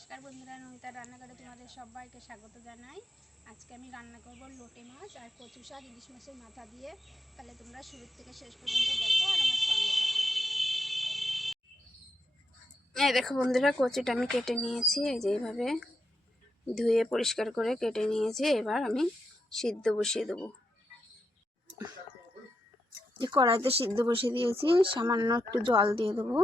নমস্কার বন্ধুরা, নমিতার রান্নাঘরে তোমাদের সবাইকে স্বাগত জানাই। আজকে আমি রান্না করব লোটে মাছ আর কচু শাক ইলিশ মাছের মাথা দিয়ে। তাহলে তোমরা শুরু থেকে শেষ পর্যন্ত দেখো আর আমার সঙ্গে থাকো। এই দেখো বন্ধুরা, কচুটা আমি কেটে নিয়েছি। এই যে এইভাবে ধুয়ে পরিষ্কার করে কেটে নিয়েছি। এবার আমি সিদ্ধ বসিয়ে দেবো। কড়াইতে সিদ্ধ বসিয়ে দিয়েছি, সামান্য একটু জল দিয়ে দেবো।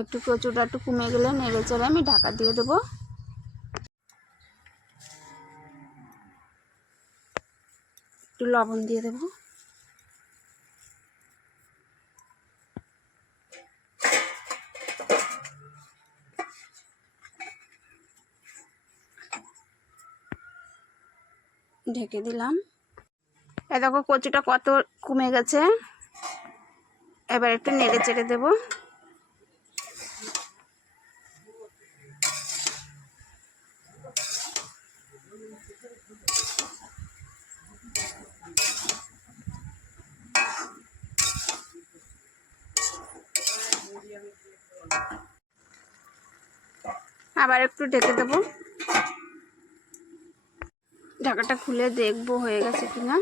একটু কচুটা একটু কমে গেলে নেড়ে চেড়ে আমি ঢাকা দিয়ে দেবো। একটু লবণ দিয়ে দেবো। ঢেকে দিলাম। এ দেখো কচুটা কত কমে গেছে। এবার একটু নেড়ে চেড়ে দেবো। আবার একটু ঢেকে দেবো। ঢাকাটা খুলে দেখবো হয়ে গেছে কিনা।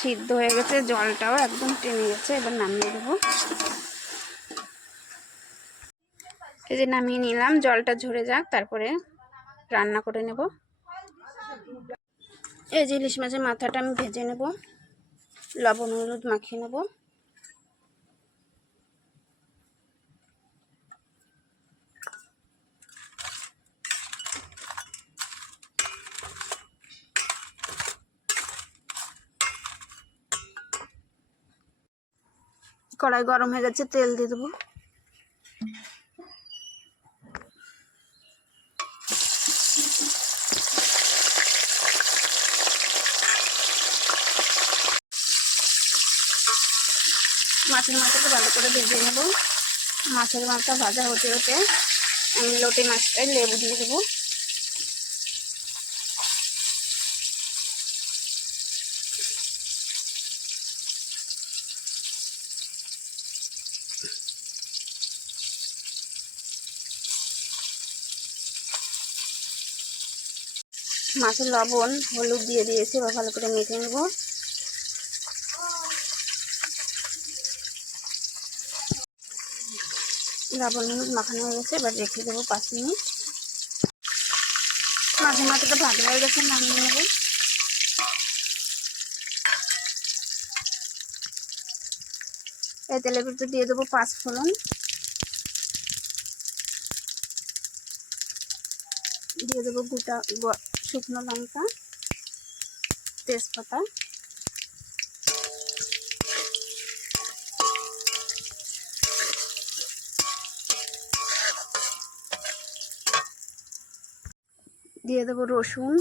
সিদ্ধ হয়ে গেছে, জলটাও একদম টেনে গেছে। এবার নামিয়ে দেবো। এই যে নামিয়ে নিলাম, জলটা ঝরে যাক, তারপরে রান্না করে নেব। এই যে ইলিশ মাছের মাথাটা আমি ভেজে নেব, লবণ হলুদ মাখিয়ে নেব। কড়াই গরম হয়ে গেছে, তেল দিয়ে দেবো। মাছের মাথাটা ভালো করে ভেজে নেব। মাছের মাথা ভাজা হতে হতে আমি লোটে মাছটায় লেবু দিয়ে দেবো। মাছের লবণ হলুদ দিয়ে দিয়েছি, এবার ভালো করে মেখে নেব। লবণ হলুদ মাখানো হয়ে গেছে, এবার রেখে দেবো 5 মিনিট। মাছের মাথাটা ভাজা হয়ে গেছে, নামিয়ে নেব। এই তেলের ভিতরে দিয়ে দেবো 5 ফোড়ন, দিয়ে দেবো গোটা শুকনো লঙ্কা, তেজপাতা, দিয়ে দেবো রসুন,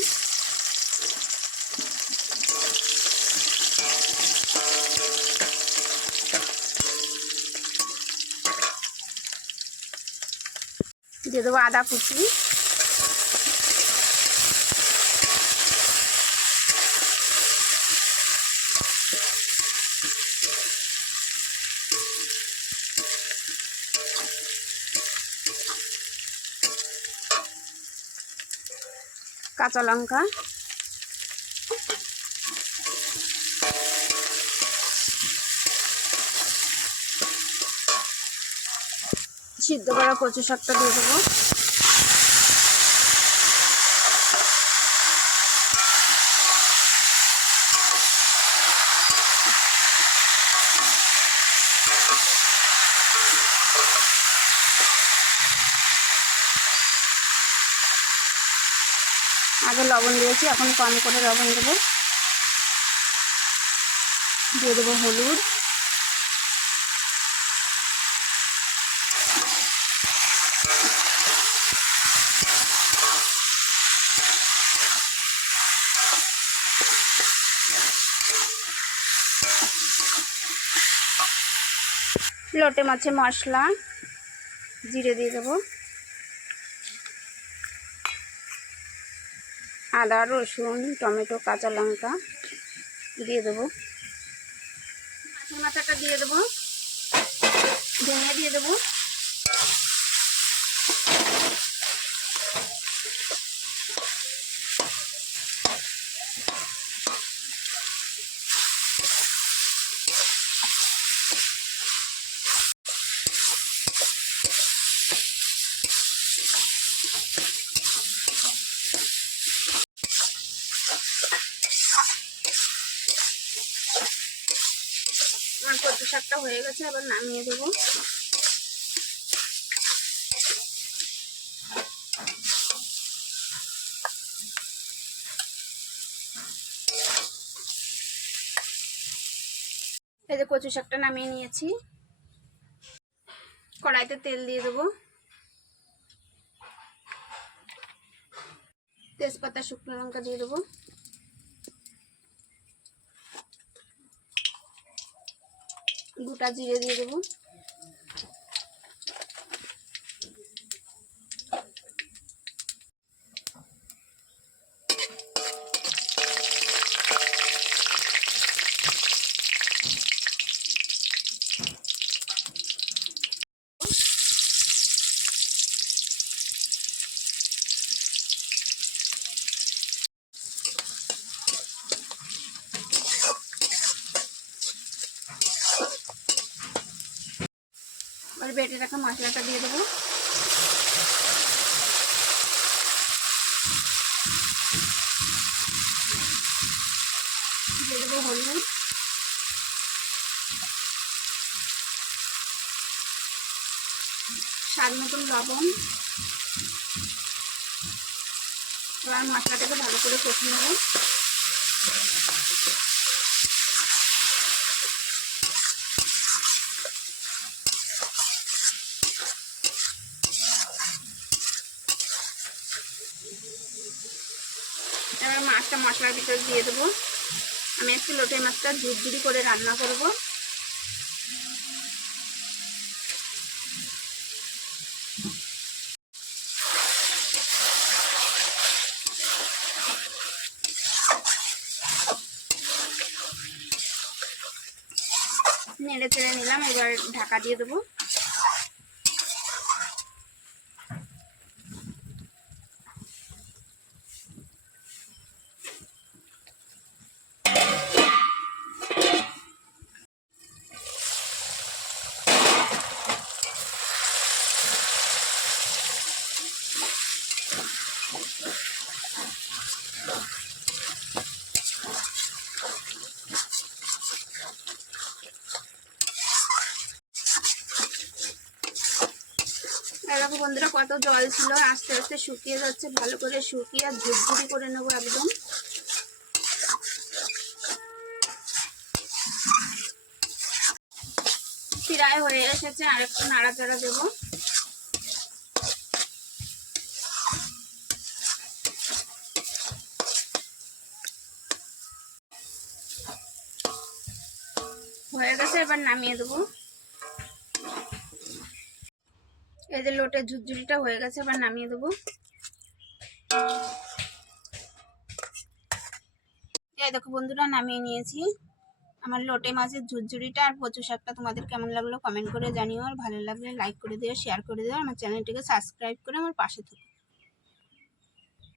দিয়ে দেবো আদা কুচি, কাঁচা লঙ্কা, সিদ্ধ করা কচু শাকটা দিয়ে দেবো। আগে লবণ দিয়েছি, এখন কম করে লবণ দেবো। দিয়ে দেবো হলুদ, লোটে মাছের মশলা, জিরে দিয়ে দেবো, আদা রসুন টমেটো কাঁচা লঙ্কা দিয়ে দেবো। মাথাটা দিয়ে দেবো, ধনিয়া দিয়ে দেবো, আমার কচু শাকটা হয়ে গেছে, এবার নামিয়ে দেবো। এই যে কচু শাকটা নামিয়ে নিয়েছি, কড়াইতে তেল দিয়ে দেবো, তেজপাতা শুকনো লঙ্কা দিয়ে দেবো, গোটা জিরে দিয়ে দেবো, আর বেটে রাখা মশলাটা দিয়ে দেবো, দিয়ে দেবো হলুদ, স্বাদ মতন লবণ। এবার মশলাটাকে ভালো করে কষে নেবো। এবার মাছটা মশলার ভিতরে দিয়ে দেবো। আমি একটু লোটে মাছটা ঝুরঝুরি করে রান্না করব। নেড়ে চেড়ে নিলাম, এবার ঢাকা দিয়ে দেবো। দেখো বন্ধুরা, কত জল ছিল, আস্তে আস্তে শুকিয়ে যাচ্ছে। ভালো করে শুকিয়ে আর ঝুরঝুরি করে নেবো একদম। প্রায় হয়ে এসেছে, আর একটু নাড়াচাড়া দেবো। হয়ে গেছে, এবার নামিয়ে দেবো। এই যে লোটে ঝুরঝুরিটা হয়ে গেছে, এবার নামিয়ে দেবো। এই দেখো বন্ধুরা, নামিয়ে নিয়েছি। আমার লোটে মাছের ঝুরঝুরিটা আর কচু শাকটা তোমাদের কেমন লাগলো কমেন্ট করে জানিও। আর ভালো লাগলে লাইক করে দিও, শেয়ার করে দিও। আমার চ্যানেলটিকে সাবস্ক্রাইব করে আমার পাশে থেকো।